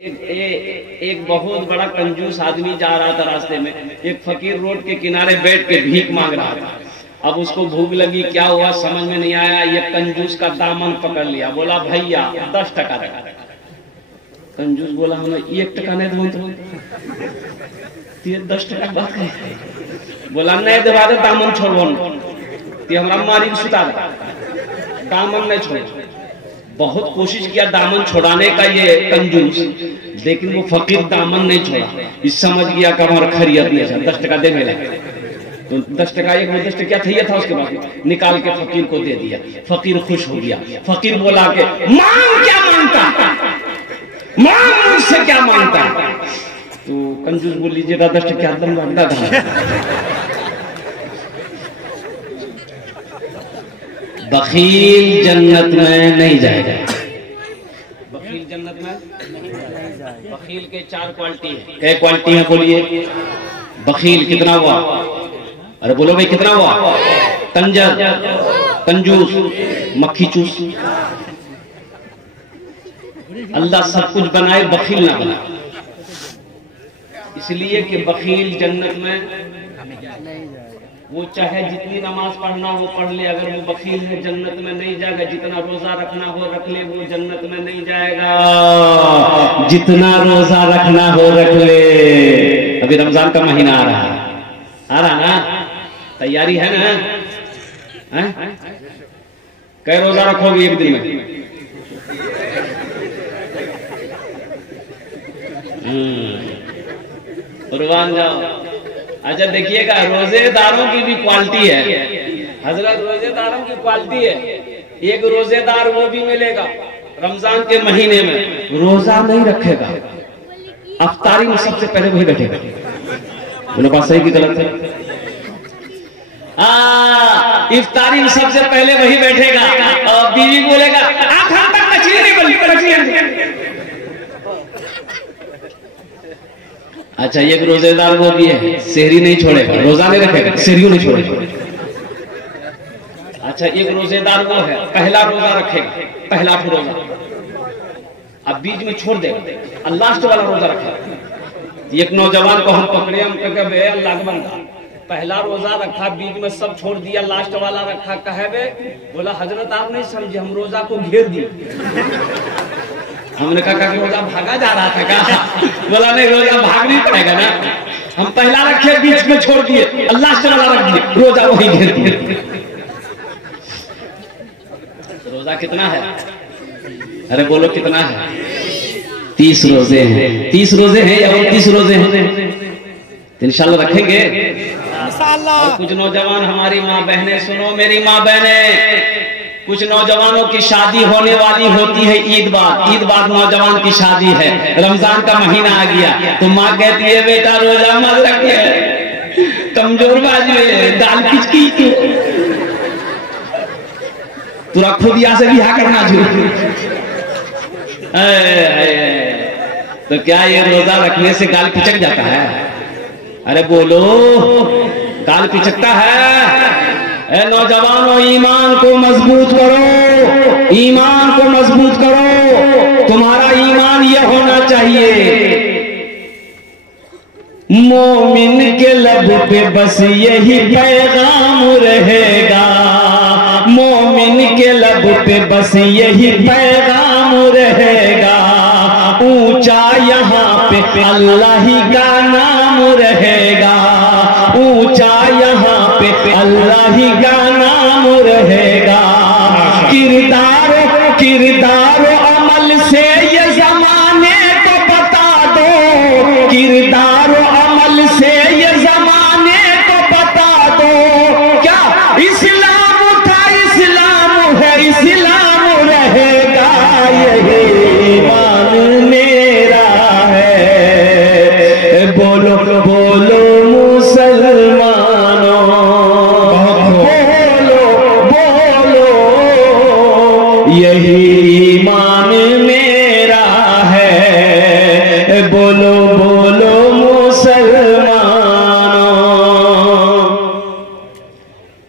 एक बहुत बड़ा कंजूस आदमी जा रहा था रास्ते में। एक फकीर रोड के किनारे बैठ के भीख मांग रहा था। अब उसको भूख लगी, क्या हुआ समझ में नहीं आया। ये कंजूस का दामन पकड़ लिया, बोला भैया 10 टका दे। कंजूस बोला हमें 1 टका नहीं दूं तो 10 टका बात है। बोला नहीं दबा दे, दामन छोड़ो तो हमारा मारी सुता दे, दामन नहीं छोड़। बहुत कोशिश किया दामन छुड़ाने का ये कंजूस, लेकिन वो फकीर दामन नहीं छोड़ा। इस समझ गया कि हमारा खरीद दिया 10 टका दे मिला तो 10 टका एक 10 टका था। उसके बाद निकाल के फकीर को दे दिया। फकीर खुश हो गया। फकीर बोला के मांग क्या मांगता, मांग मुझसे क्या मांगता। तो कंजूस बोल लीजिएगा 10 टका दम मांगता था। बखील जन्नत में नहीं जाएगा। बखील जन्नत में नहीं जाएगा। बखील के 4 क्वालिटी है। क्या क्वालिटी है बोलिए? बखील कितना हुआ? अरे बोलो भाई कितना हुआ? कंजर, कंजूस, मक्खी चूस। अल्लाह सब कुछ बनाए, बखील ना बनाए। इसलिए कि बखील जन्नत में वो चाहे जितनी नमाज पढ़ना हो पढ़ ले, अगर वो बखील है जन्नत में नहीं जाएगा। जितना रोजा रखना हो रख ले, वो जन्नत में नहीं जाएगा। जितना रोजा रखना हो रख ले। अभी रमजान का महीना आ रहा ना, तैयारी है ना? कई रोजा रखोगे एक दिन में? कुर्बान जाओ। अच्छा देखिएगा, रोजेदारों की भी क्वालिटी है हजरत। रोजेदारों की क्वालिटी है। एक रोजेदार वो भी मिलेगा रमजान के महीने में रोजा नहीं रखेगा, अफ्तारी में सबसे पहले वही बैठेगा। बोलो बात सही की गलत है? इफ्तारी में सबसे पहले वही बैठेगा और बीवी बोलेगा आप हम तक मछली नहीं बनी। अच्छा एक रोजेदार वो भी है, सेहरी नहीं छोड़ेगा, रोजा नहीं रखेगा, सेहरी नहीं छोड़ेगा। अच्छा एक रोजेदार वो है, पहला रोजा रखेगा, पहला रोजा, अब बीच में छोड़ देगा, लास्ट वाला रोजा रखेगा। एक नौजवान को हम पकड़े, हम कहे अल्लाह का बंदा पहला रोजा रखा, बीच में सब छोड़ दिया, लास्ट वाला रखा। कहे बोला हजरत आप नहीं समझे, हम रोजा को घेर दिए। हमने कहा रोजा भागा जा रहा था क्या? बोला नहीं, रोजा भाग नहीं पड़ेगा ना, हम पहला रखे बीच में छोड़ दिए, अल्लाह से वाला रख दिए, रोजा वही घेर दिए। रोजा कितना है? अरे बोलो कितना है? 30 रोजे हैं। 30 रोजे हैं या 29 रोजे हैं? इंशाल्लाह रखेंगे इंशाल्लाह। और कुछ नौजवान हमारी माँ बहनें सुनो, मेरी माँ बहनें, कुछ नौजवानों की शादी होने वाली होती है ईद बाद नौजवान की शादी है। रमजान का महीना आ गया तो माँ कहती है बेटा रोजा मत रखे, कमजोर बाजी दाल खिचकी तुरा खुदिया से बिहा करना चाहिए। तो क्या ये रोजा रखने से गाल पिचक जाता है? अरे बोलो, गाल पिचकता है? नौजवानों ईमान को मजबूत करो, ईमान को मजबूत करो। तुम्हारा ईमान यह होना चाहिए, मोमिन के लब पे बस यही पैगाम रहेगा, मोमिन के लब पे बस यही पैगाम रहेगा। ऊंचा यहाँ पे अल्लाह ही का नाम रहेगा, ऊंचा यहाँ पे अल्लाह ही का नाम रहेगा। किरदार किरदार अमल से ये जमाने को बता दो, किरदार अमल से ये जमाने को बता दो। क्या इस्लाम था, इस्लाम है, इस्लाम रहेगा। यही ईमान मेरा है। बोलो बोलो मुसलमानों, बोलो बोलो यही ईमान मेरा है। बोलो बोलो मुसलमानों।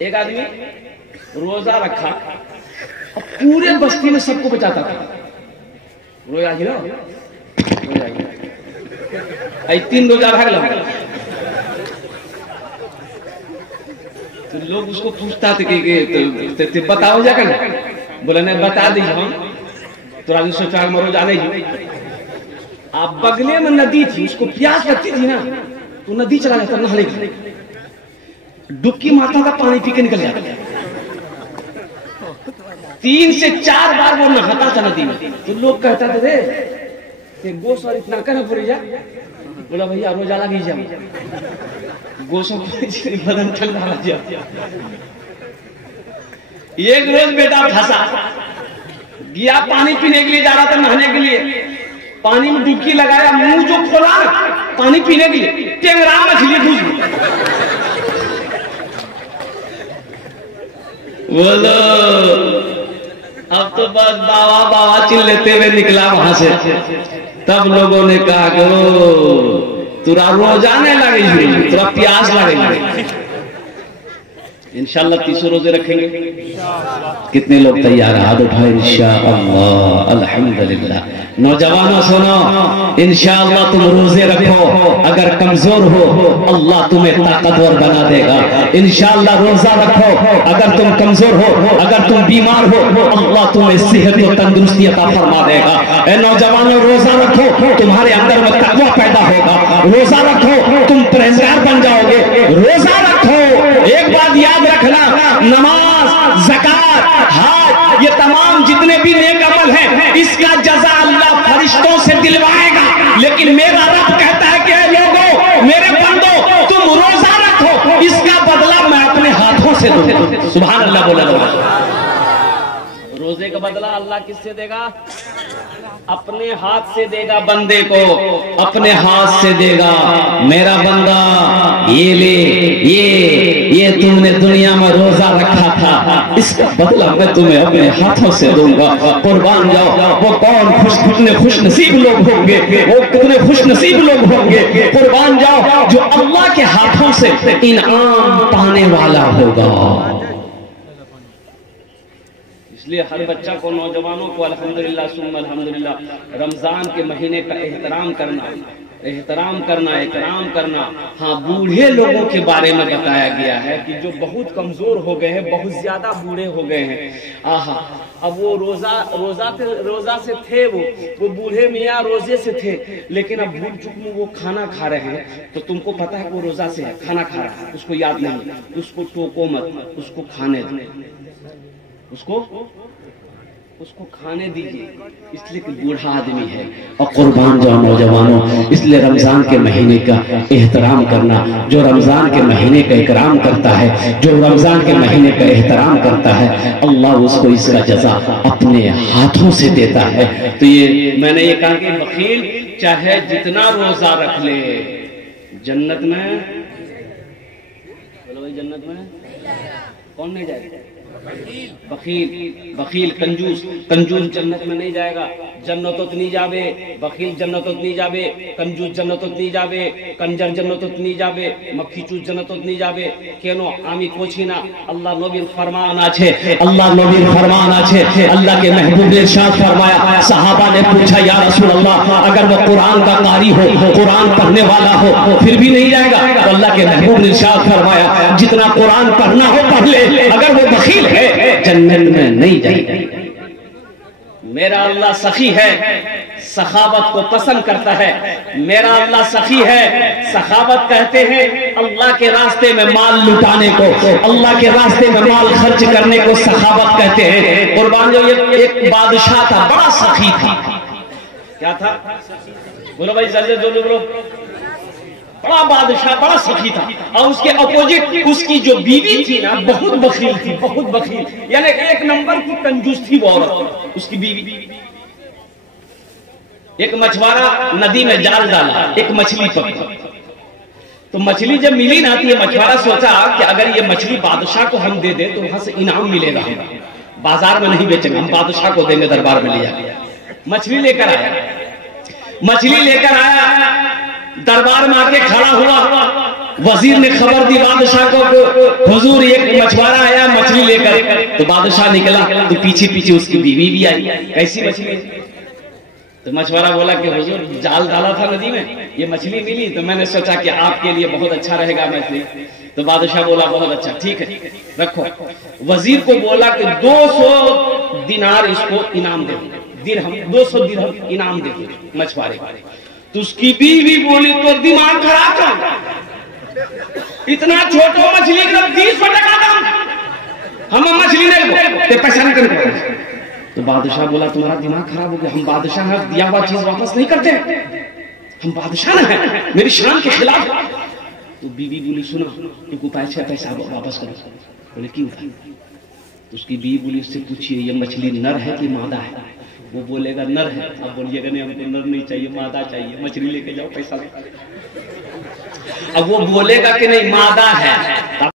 एक आदमी रोजा रखा और पूरे बस्ती में सबको बचाता था। रोजा ही ना 3 रोजा रख लो। तो लोग उसको पूछता थे कि बताओ जाकर ना, बोला नहीं बता दीजिए हम तो राजू सोचा मरो जाने जी। आप बगले में नदी थी, उसको प्यास लगती थी ना तो नदी चला जाता नहाने के लिए, डुबकी मारता था, पानी पी के निकल जाता। 3 से 4 बार वो नहाता था नदी में। तो लोग कहता थे रे गोश और इतना कर पूरी जा, बोला भैया रोजा लगी जा, गोशों बदन ठंडा लग जा। एक रोज बेटा फंसा गया, पानी पीने के लिए जा रहा था, नहाने के लिए, पानी में डुबकी लगाया, मुंह जो खोला पानी पीने के लिए, टेंगरा मछली घुस गई। बोलो अब तो बस बाबा बाबा चिल्लाते हुए निकला वहां से। तब लोगों ने कहा कि तुरा रोजाने लगे, तुरा प्यास लगे। इंशाअल्लाह 30 रोजे रखेंगे। कितने लोग तैयार हैं? हाथ उठाए इंशाअल्लाह, अल्हम्दुलिल्लाह। नौजवानों सुनो, इंशाअल्लाह तुम रोजे रखो, अगर कमजोर हो अल्लाह तुम्हें ताकतवर बना देगा। इंशाअल्लाह रोजा रखो, अगर तुम कमजोर हो, अगर तुम बीमार हो अल्लाह तुम्हें सेहत और तंदुरुस्ती अता फरमा देगा। ए नौजवानों रोजा रखो, तुम्हारे अंदर में तकवा पैदा होगा। रोजा रखो, तुम परहेजगार बन जाओगे। रोजा रखो, एक बात याद रखना, नमाज, ज़कात, हज, ये तमाम जितने भी नेक अमल हैं, इसका जज़ा अल्लाह फरिश्तों से दिलवाएगा। लेकिन मेरा रब कहता है कि लोगों, मेरे बंदो, तुम रोजा रखो, इसका बदला मैं अपने हाथों से दूंगा। सुभान अल्लाह बोला। रोजे का बदला अल्लाह किससे देगा? अपने हाथ से देगा बंदे को, अपने हाथ से देगा। मेरा बंदा ये ले, ये तुमने दुनिया में रोजा रखा था, इसका बदला मैं तुम्हें अपने हाथों से दूंगा। कुर्बान जाओ। वो कौन कितने खुश नसीब लोग होंगे, वो कितने खुश नसीब लोग होंगे, कुर्बान जाओ, जो अल्लाह के हाथों से इनाम पाने वाला होगा। इसलिए हर बच्चा को, नौजवानों को अल्हम्दुलिल्लाह सुम्मा अल्हम्दुलिल्लाह रमजान के महीने का एहतराम करना, इकराम करना। हाँ, बूढ़े लोगों के बारे में बताया गया है कि जो बहुत कमजोर हो गए हैं, बहुत ज्यादा बूढ़े हो गए हैं। आहा, अब वो रोजा से थे, वो बूढ़े मियाँ रोजे से थे, लेकिन अब भूल चुक में वो खाना खा रहे हैं। तो तुमको पता है वो रोजा से है, खाना खा रहा है, उसको याद नहीं, उसको टोको मत, उसको खाने दो, उसको खाने दीजिए, इसलिए कि बूढ़ा आदमी है। और कुर्बान जाओ नौजवानों, इसलिए रमजान के महीने का एहतराम करना। जो रमजान के महीने का इकराम करता है, जो रमजान के महीने का एहतराम करता है, अल्लाह उसको इसका जजा अपने हाथों से देता है। तो ये मैंने ये कहा कि बखील चाहे जितना रोजा रख ले, जन्नत में, बोलो भाई जन्नत में कौन नहीं जाएगा? बखील कंजूस जन्नत में नहीं जाएगा। जन्नतोत नहीं जावे, बखील जन्नतोत नहीं जावे, कंजूस जन्नतोत नहीं जावे, कंजर जन्नतोत नहीं जावे, मक्खी चूस जन्नतोत नहीं जावे। केनो आमी कोची ना, अल्लाह नबीर फरमान आछे, अल्लाह के महबूब ने इरशाद फरमाया। सहाबा ने पूछा, या रसूल अल्लाह, अगर वो कुरान का कारी हो, कुरान पढ़ने वाला हो, फिर भी नहीं जाएगा? तो अल्लाह के महबूब ने इरशाद फरमाया, जितना कुरान पढ़ना हो पढ़ ले, अगर वो बखील है जन्नत में नहीं जाएगा। मेरा अल्लाह सखी है, सखावत को पसंद करता है। मेरा अल्लाह सखी है, सखावत कहते हैं अल्लाह के रास्ते में माल लुटाने को, अल्लाह के रास्ते में माल खर्च करने को सखावत कहते हैं। कुर्बान जो एक बादशाह था, बड़ा सखी था। क्या था? बोलो भाई जल्दी जोर बोलो। बड़ा बादशाह, बड़ा सखी था। और उसके अपोजिट उसकी जो बीवी थी ना, बहुत बखील थी, बहुत बखील, यानी एक नंबर की कंजूस थी वो औरत, उसकी बीवी। एक मछुआरा नदी में जाल डाला, एक मछली पकड़ा। तो मछली जब मिली ना, तो ये मछुआरा सोचा कि अगर ये मछली बादशाह को हम दे दे तो वहां से इनाम मिलेगा, हम बाजार में नहीं बेचेंगे, हम बादशाह को देंगे दरबार में ले जाके। मछली लेकर आया, दरबार में आके खड़ा हुआ। वजीर ने खबर दी बादशाह को, हुजूर एक मछुआरा आया मछली लेकर। तो बादशाह निकला तो पीछे पीछे उसकी बीवी भी आई। कैसी मछली? तो मछुआरा बोला कि हुजूर जाल डाला था नदी में, ये मछली मिली तो मैंने सोचा कि आपके लिए बहुत अच्छा रहेगा मछली। तो बादशाह बोला बहुत अच्छा, ठीक है रखो। वजीर को बोला कि 200 दिनार इसको इनाम दे, दिरहम 200 दिरहम इनाम दे मछुआरे। तो उसकी बीवी बोली तो दिमाग खराब था, इतना छोटो मछली का 200 टका दाम, हम मछली नहीं पैसा नहीं करते। तो बादशाह बोला तुम्हारा दिमाग खराब हो गया, हम बादशाह है, दिया हुआ चीज वापस नहीं करते, हम बादशाह ना है, मेरी शान के खिलाफ। तो बीवी बोली सुनो तुमको पैसा वापस करो। बोले क्यों? तो उसकी बीवी बोली उससे पूछिए ये मछली नर है कि मादा है? वो बोलेगा नर है। अब बोलिएगा नहीं हमको नर नहीं चाहिए, मादा चाहिए, मछली लेके जाओ पैसा। अब वो बोलेगा कि नहीं मादा है,